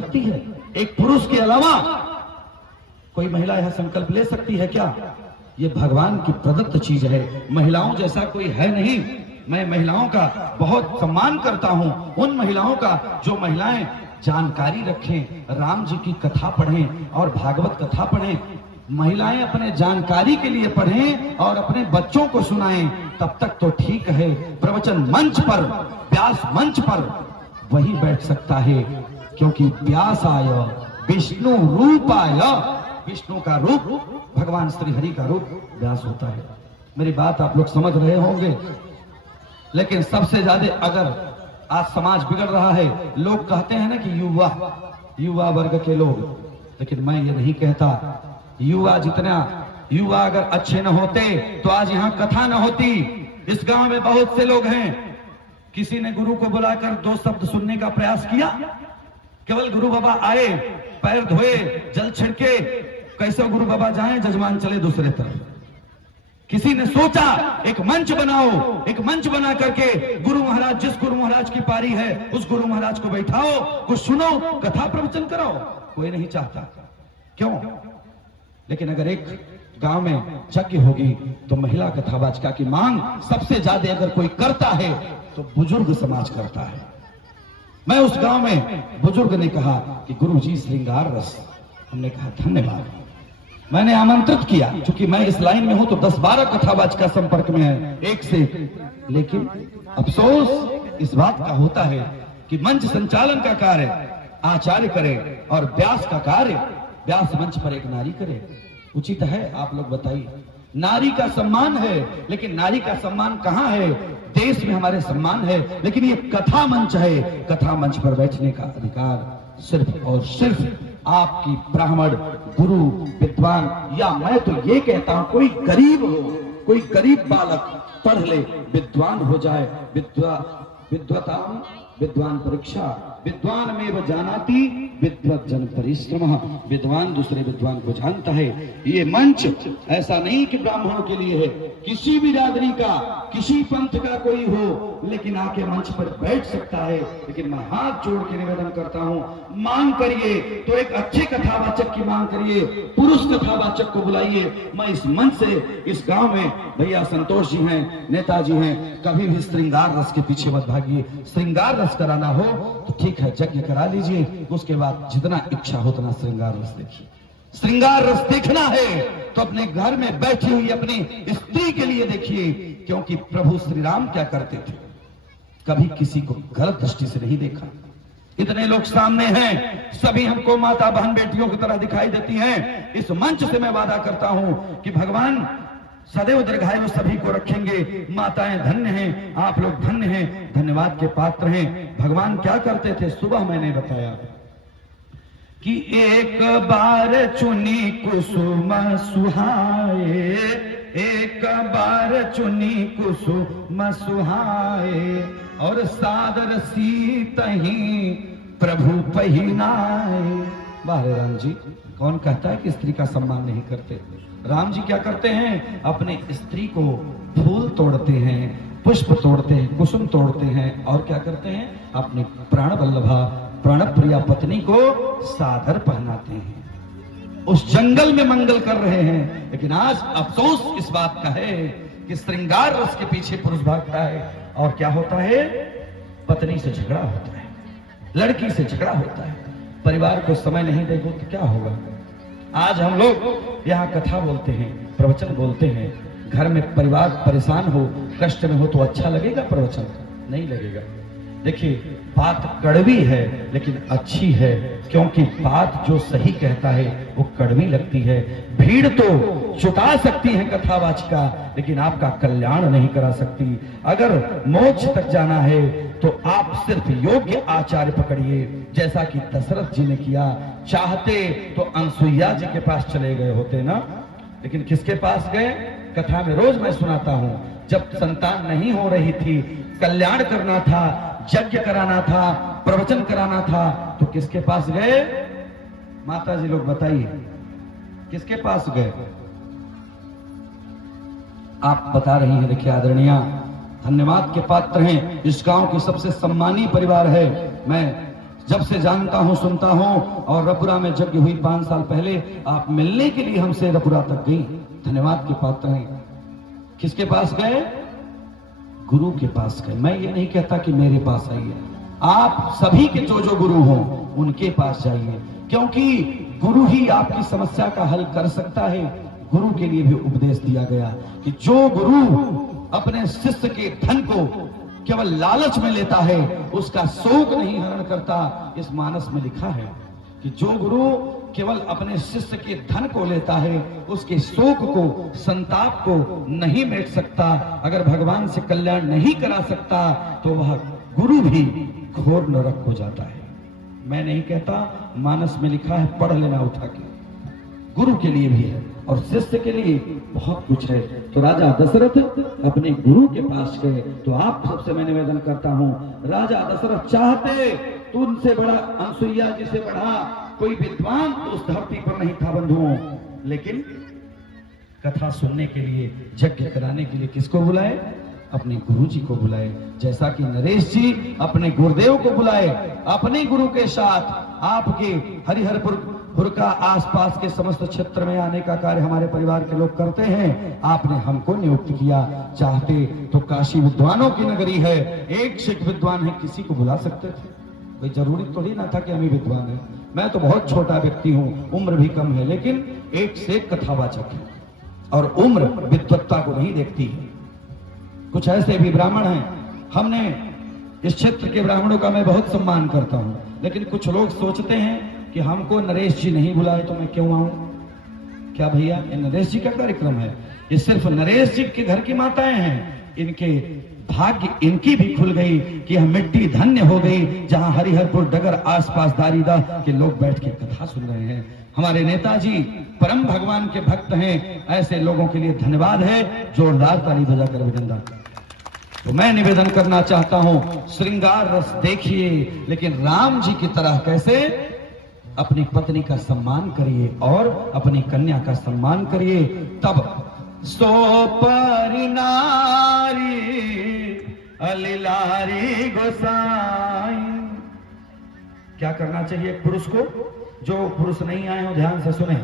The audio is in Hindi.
सकती है? एक पुरुष के अलावा कोई महिला यह संकल्प ले सकती है क्या? ये भगवान की प्रदत्त चीज है। महिलाओं जैसा कोई है नहीं। मैं महिलाओं का बहुत सम्मान करता हूं, उन महिलाओं का जो महिलाएं जानकारी रखें, राम जी की कथा पढ़ें और भागवत कथा पढ़ें। महिलाएं अपने जानकारी के लिए पढ़ें और अपने बच्चों को सुनाएं, तब तक तो ठीक है। प्रवचन मंच पर, व्यास मंच पर वही बैठ सकता है, क्योंकि व्यास आय विष्णु रूपाय, विष्णु का रूप भगवान श्री हरि का रूप व्यास होता है। मेरी बात आप लोग समझ रहे होंगे। लेकिन सबसे ज्यादा अगर आज समाज बिगड़ रहा है, लोग कहते हैं ना कि युवा वर्ग के लोग, लेकिन मैं ये नहीं कहता। युवा अगर अच्छे न होते तो आज यहाँ कथा न होती। इस गांव में बहुत से लोग हैं, किसी ने गुरु को बुलाकर 2 शब्द सुनने का प्रयास किया? केवल गुरु बाबा आए, पैर धोए, जल छिड़के, कैसे गुरु बाबा जाएं, जजमान चले दूसरे तरफ। किसी ने सोचा एक मंच बनाओ, एक मंच बना करके गुरु महाराज, जिस गुरु महाराज की पारी है उस गुरु महाराज को बैठाओ, कुछ सुनो, कथा प्रवचन कराओ। कोई नहीं चाहता। क्यों? लेकिन अगर एक गांव में यज्ञ होगी तो महिला कथावाचिका की मांग सबसे ज्यादा अगर कोई करता है तो बुजुर्ग समाज करता है। मैं उस गांव में बुजुर्ग ने कहा कि गुरुजी श्रृंगार रस, हमने कहा धन्यवाद। मैंने आमंत्रित किया, क्योंकि मैं इस लाइन में हूं तो 10-12 कथावाचिका संपर्क में है, एक से। लेकिन अफसोस इस बात का होता है कि मंच संचालन का कार्य आचार्य करे और व्यास का कार्य व्यास मंच पर एक नारी करे। उचित है? आप लोग बताइए। नारी का सम्मान है, लेकिन नारी का सम्मान कहां है? देश में हमारे सम्मान है, लेकिन ये कथा मंच है। कथा मंच पर बैठने का अधिकार सिर्फ और सिर्फ आपकी ब्राह्मण, गुरु, विद्वान, या मैं तो ये कहता हूं कोई गरीब हो, कोई गरीब बालक पढ़ ले, विद्वान हो जाए। विद्वान परीक्षा, विद्वान में वह जानाती विद्वत जन परिश्रम। विद्वान दूसरे विद्वान को जानता है। ये मंच ऐसा नहीं कि ब्राह्मणों के लिए है, किसी भी बिरादरी का, किसी पंथ का कोई हो, लेकिन आके मंच पर बैठ सकता है। लेकिन मैं हाथ जोड़ के निवेदन करता हूं, मांग करिए तो एक अच्छे कथावाचक की मांग करिए, पुरुष कथावाचक को बुलाइए। मैं इस मंच से, इस गांव में भैया संतोष जी हैं, नेताजी हैं, कभी भी श्रृंगार रस के पीछे मत भागिए। श्रृंगार रस कराना हो तो ठीक है, यज्ञ करा लीजिए, उसके बाद जितना इच्छा हो उतना श्रृंगार रस देखिए। श्रृंगार रस देखना है तो अपने घर में बैठी हुई अपनी स्त्री के लिए देखिए, क्योंकि प्रभु श्री राम क्या करते थे, कभी किसी को गलत दृष्टि से नहीं देखा। इतने लोग सामने हैं, सभी हमको माता बहन बेटियों की तरह दिखाई देती हैं। इस मंच से मैं वादा करता हूं कि भगवान सदैव दीर्घायु सभी को रखेंगे। माताएं धन्य हैं, आप लोग धन्य हैं, धन्यवाद के पात्र हैं। भगवान क्या करते थे? सुबह मैंने बताया कि एक बार चुनी कुसुम सुहाए, एक बार चुनी कुसुम सुहाए, और सादर सीत ही प्रभु पहिनाए। बारे राम जी, कौन कहता है कि स्त्री का सम्मान नहीं करते? राम जी क्या करते हैं? अपने स्त्री को फूल तोड़ते हैं, पुष्प तोड़ते हैं, कुसुम तोड़ते हैं, और क्या करते हैं? अपनी प्राण वल्लभा, प्राण प्रिया पत्नी को सादर पहनाते हैं। उस जंगल में मंगल कर रहे हैं। लेकिन आज अफसोस इस बात का है कि श्रृंगार रस के पीछे पुरुष भागता है, और क्या होता है? पत्नी से झगड़ा होता है, लड़की से झगड़ा होता है, परिवार को समय नहीं देगा तो क्या होगा? आज हम लोग यहाँ कथा बोलते हैं, प्रवचन बोलते हैं, घर में परिवार परेशान हो, कष्ट में हो तो अच्छा लगेगा प्रवचन? नहीं लगेगा। देखिए, बात कड़वी है लेकिन अच्छी है, क्योंकि बात जो सही कहता है वो कड़वी लगती है। भीड़ तो जुटा सकती है कथावाचिका, लेकिन आपका कल्याण नहीं करा सकती। अगर मोक्ष तक जाना है तो आप सिर्फ योग्य आचार्य पकड़िए, जैसा कि दशरथ जी ने किया। चाहते तो अनसुईया जी के पास चले गए होते ना, लेकिन किसके पास गए? कथा में रोज मैं सुनाता हूं, जब संतान नहीं हो रही थी, कल्याण करना था, यज्ञ कराना था, प्रवचन कराना था, तो किसके पास गए? माता जी लोग बताइए, किसके पास गए? आप बता रही हैं। देखिए आदरणीय, धन्यवाद के पात्र हैं। इस गांव के सबसे सम्मानीय परिवार है। मैं जब से जानता हूं सुनता हूं, और रपुरा में यज्ञ हुई 5 साल पहले, आप मिलने के लिए हमसे रपुरा तक गई, धन्यवाद के पात्र हैं। किसके पास गए? गुरु के पास गए। मैं ये नहीं कहता कि मेरे पास आइए, आप सभी के जो गुरु हो उनके पास जाइए, क्योंकि गुरु ही आपकी समस्या का हल कर सकता है। गुरु के लिए भी उपदेश दिया गया कि जो गुरु अपने शिष्य के धन को केवल लालच में लेता है, उसका शोक नहीं हरण करता। इस मानस में लिखा है कि जो गुरु केवल अपने शिष्य के धन को लेता है, उसके शोक को, संताप को नहीं मिट सकता। अगर भगवान से कल्याण नहीं करा सकता तो वह गुरु भी घोर नरक हो जाता है। मैं नहीं कहता, मानस में लिखा है, पढ़ लेना उठा के। गुरु के लिए भी है और शिष्य के लिए बहुत कुछ है। तो राजा दशरथ अपने गुरु के पास गए। तो आप सबसे मैं निवेदन करता हूं, राजा दशरथ चाहते तो उनसे बड़ा, अनसुईया जी से बड़ा कोई विद्वान तो उस धरती पर नहीं था बंधुओं, लेकिन कथा सुनने के लिए, यज्ञ कराने के लिए किसको बुलाए? अपने गुरु जी को बुलाए। जैसा कि नरेश जी अपने गुरुदेव को बुलाए, अपने गुरु के साथ आपके हरिहरपुर का आसपास के समस्त क्षेत्र में आने का कार्य हमारे परिवार के लोग करते हैं। आपने हमको नियुक्त किया। चाहते तो काशी विद्वानों की नगरी है, एक से एक विद्वान है, किसी को बुला सकते थे। कोई जरूरी तो ही ना था कि हम ही विद्वान हैं। मैं तो बहुत छोटा व्यक्ति हूँ, उम्र भी कम है, लेकिन एक से एक कथावाचक है, और उम्र विद्वत्ता को नहीं देखती है। कुछ ऐसे भी ब्राह्मण हैं, हमने इस क्षेत्र के ब्राह्मणों का मैं बहुत सम्मान करता हूं, लेकिन कुछ लोग सोचते हैं कि हमको नरेश जी नहीं बुलाए तो मैं क्यों आऊं? क्या भैया, ये नरेश जी का कार्यक्रम है? ये सिर्फ नरेश जी के घर की माताएं हैं। इनके भाग्य इनकी भी खुल गई कि यह मिट्टी धन्य हो गई जहां हरिहरपुर डगर आसपास दारीदा के लोग बैठ के कथा सुन रहे हैं। हमारे नेताजी परम भगवान के भक्त हैं। ऐसे लोगों के लिए धन्यवाद है। जोरदार ताली बजाकर अभिनंदन। तो मैं निवेदन करना चाहता हूं, श्रृंगार रस देखिए, लेकिन राम जी की तरह कैसे अपनी पत्नी का सम्मान करिए और अपनी कन्या का सम्मान करिए। तब सो पर नारी अलिलारी गोसाई। क्या करना चाहिए एक पुरुष को? जो पुरुष नहीं आए हो ध्यान से सुने।